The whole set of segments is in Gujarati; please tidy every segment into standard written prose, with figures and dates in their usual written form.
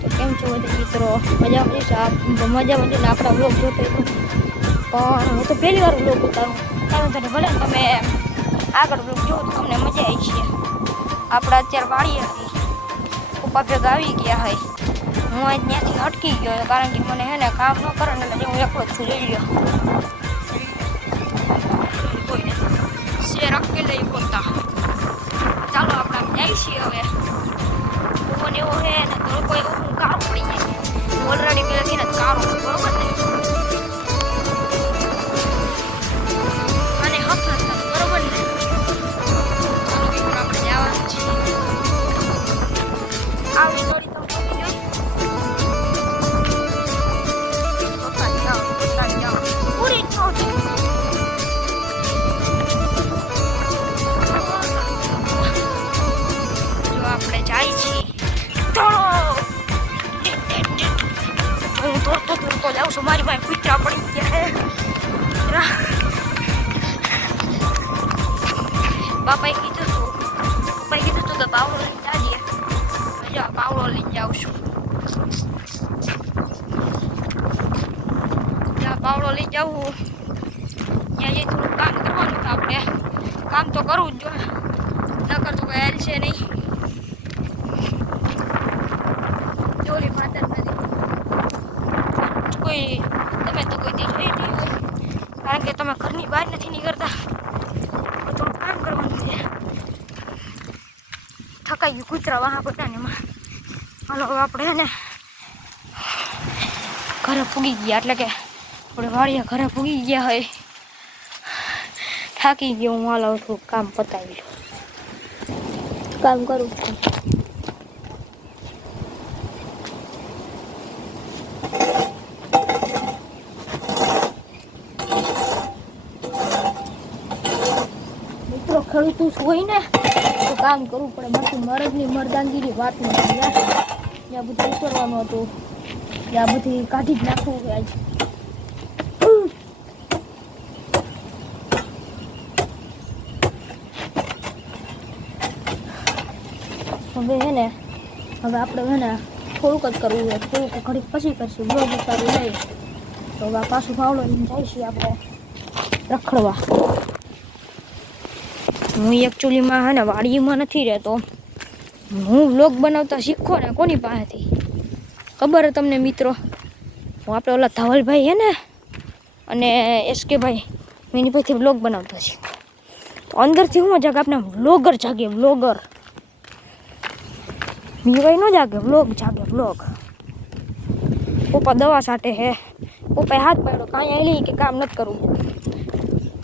તો કેમ છો બધા મિત્રો? મજા મજા આપણા બ્લોગ જોતો પણ હું તો પહેલી વાર બ્લોગ ઉતારું. કાંઈ વાંધો નહીં, ભલે ને તમે આગળ બ્લોગ જોવો તો તમને મજા આવી છે. આપણે અત્યારે વાળીએ પપ્પા ભેગા આવી ગયા હોય. હું ત્યાંથી અટકી ગયો કારણ કે મને હે ને કામ ન કરે ને એટલે હું એકલો જ છું. લઈ લ્યો શેર અટકી લઈ પોતા. ચાલો આપણે જાય છીએ હવે. ફોન એવો હે ને તો લોકો એવું કામ પડી જાય. ઓલરેડી પહેલાથી ને કામ બરોબર ને અને હક નથી બરોબર ને. ચાલો મિત્રો આપણે જવાનું છે. આવી દોડી તો પૂરી જ આપણે જાય છીએ હું તોડતો જાઉં છું. મારી પાસે કૂતરા પડી ગયા. બાપાએ કીધું તું કે પાવડો લઈને જાજે. જો પાવડો લઈને જાઉં છું. જ્યાં પાવડો લઈ જાઉં ત્યાં જઈ થોડું કામ કરવાનું તો આપણે કામ તો કરવું જ જોઈએ. નકર તો કોઈ હેલ છે નહીં. જોલી માતા નથી કોઈ. તમે તો કોઈ દી જોઈ નહીં હોય કારણ કે તમે ઘરની બહાર નથી નીકળતા. થોડું કામ કરવાનું છે. થકાઈ ગયું કૂતરા વાહ બધાને માં. હાલો હવે આપણે ને ઘરે પૂગી ગયા એટલે કે આપણે વાળીએ ઘરે પૂગી ગયા હોય. થાકી ગયો હું. હાલો થોડું કામ પતાવી લો. કામ કરું છું. મિત્રો ખેડૂતું હોય ને તો કામ કરવું પડે. બાકી મરદની મરદાંગીની વાત નથી. ત્યાં બધું ઉતરવાનું હતું ત્યાં બધી કાઢી જ નાખવું આજ. હવે આપણે થોડુંક જ કરવું હોય. થોડુંક ઘડીક પછી કરશું. બ્લોગ ઉતારવું નહીં તો હવે પાછું પાવડો લઈને જઈશું આપણે રખડવા. હું એકચ્યુઅલીમાં વાડીમાં નથી રહેતો. હું બ્લોગ બનાવતા શીખો ને કોની પાસેથી ખબર હે તમને મિત્રો? હું આપણે ઓલા ધવલભાઈ હે ને અને એસકે ભાઈ એની પાસેથી બ્લોગ બનાવતો શીખો. તો અંદરથી હું જાગે આપણે વ્લોગર જાગે. વ્લોગર બીવાય ન જાગે. વ્લોગ જાગે. વ્લોગ. પપ્પા દવા સાટે હે. પપ્પાએ હાથ પાડ્યો કાંઈ આવેલી કે કામ નથી કરવું.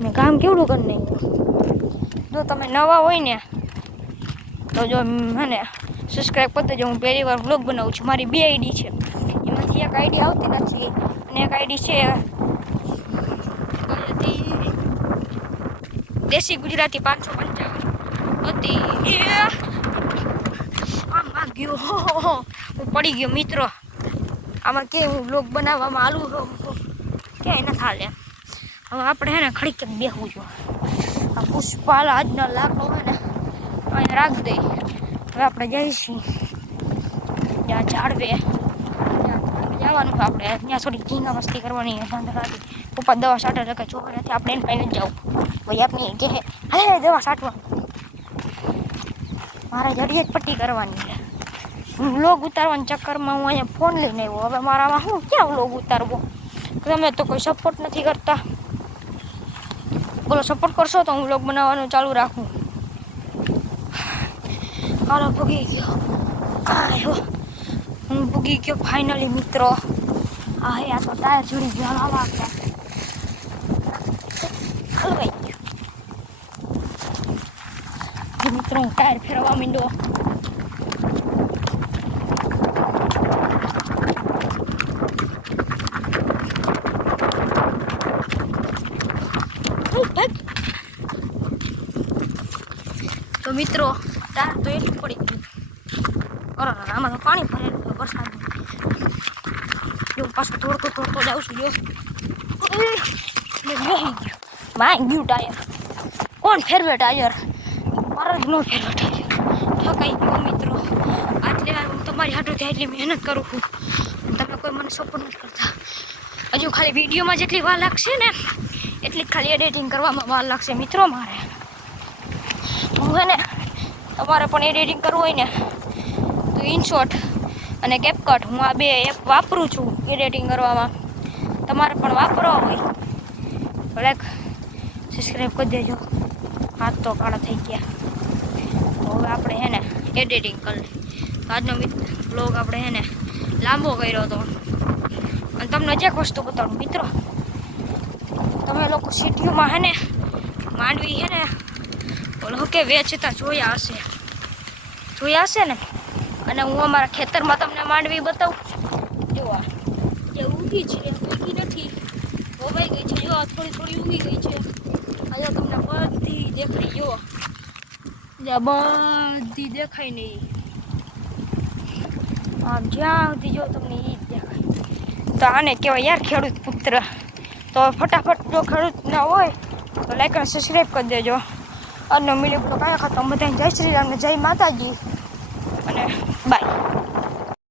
મેં કામ કેવડું કરી નાખ્યું. જો તમે નવા હોય ને તો જો સબસ્ક્રાઈબ કરી દેજો. હું પહેલી વાર વ્લોગ બનાવું છું. મારી 2 આઈડી છે. એમાંથી એક આઈડી આવતી નથી અને એક આઈડી છે દેશી ગુજરાતી 555 હતી. આમાં ગયો હું પડી ગયો મિત્રો. આમાં કે હું વ્લોગ બનાવવામાં આલું ક્યાંય ન થાલે. હવે આપણે ખડીક બેસવું જોઈએ. આ પુષ્પાલ આજના લાકડો અહીંયા રાખ દઈ. હવે આપણે જઈશું ત્યાં ઝાડવે જવાનું. આપણે ત્યાં થોડી ઝીંગા મસ્તી કરવાની. પપ્પા દવા સાટે કે છોકરાથી આપણે એને પાસે જ જવું. ભાઈ આપની કે હે દવા સાટવાનું. મારે જડીએ જ પટ્ટી કરવાની છે. વ્લોગ ઉતારવાના ચક્કરમાં હું અહીંયા ફોન લઈને આવ્યો. હવે મારામાં હું ક્યાં વ્લોગ ઉતારવો? તમે તો કોઈ સપોર્ટ નથી કરતા. બોલો સપોર્ટ કરશો તો હું વ્લોગ બનાવવાનું ચાલુ રાખું. હાલો ભૂગી ગયો. હું ભૂગી ગયો ફાઇનલી મિત્રો. આ હે આ તો ટાયર ચડી ગયો. હાલો આપણે હલવાઈ ગયો મિત્રો. હું ટાયર ફેરવા માંડ્યો. તો મિત્રો ટાયર તો એટલું પડી ગયું. આમાં તો પાણી ભરેલું છે વરસાદ. એવું પાછું તોડતો જાઉં છું. ગયું ટાયર. કોણ ફેરવે ટાયર? મારો જ ન ફેરવે ટાયર. થકાઈ ગયો મિત્રો. આટલે હું તમારી તમારી હાટું થાય એટલી મહેનત કરું છું. તમે કોઈ મને સપોર્ટ નથી કરતા. હજુ ખાલી વિડીયોમાં જેટલી વાર લાગશે ને એટલી ખાલી એડિટિંગ કરવામાં વાર લાગશે મિત્રો મારે. હું હે ને તમારે પણ એડિટિંગ કરવું હોય ને તો ઇનશોટ અને કેપકટ હું આ બે એપ વાપરું છું એડિટિંગ કરવામાં. તમારે પણ વાપરવા હોય તો લાઈક સબસ્ક્રાઈબ કરી દેજો. હાથ તો કાળા થઈ ગયા. તો હવે આપણે હે ને એડિટિંગ કરી લઈએ. આજનો બ્લોગ આપણે હે ને લાંબો કર્યો હતો અને તમને જે વસ્તુ બતાવું મિત્રો, તમે લોકો સિટીઓમાં હે ને માંડવી હે ને બોલો કે વેચતા જોયા હશે ને. અને હું અમારા ખેતરમાં તમને માંડવી બતાવું. જો આ જે ઉગી છે ઉગી નથી, વવાઈ ગઈ છે. જો થોડી થોડી ઉગી ગઈ છે. આજે તમને બધી દેખાય. જો બધી દેખાય નહીં. આમ જ્યાં સુધી જો તમને એ જ દેખાય. તો આને કહેવાય યાર ખેડૂત પુત્ર. તો ફટાફટ જો ખેડૂત ના હોય તો લાઈક અને સબસ્ક્રાઈબ કરી દેજો. આજનો મિલી બ્લોગ આયા ખતમ. બધાને જય શ્રી રામ ને જય માતાજી અને બાય.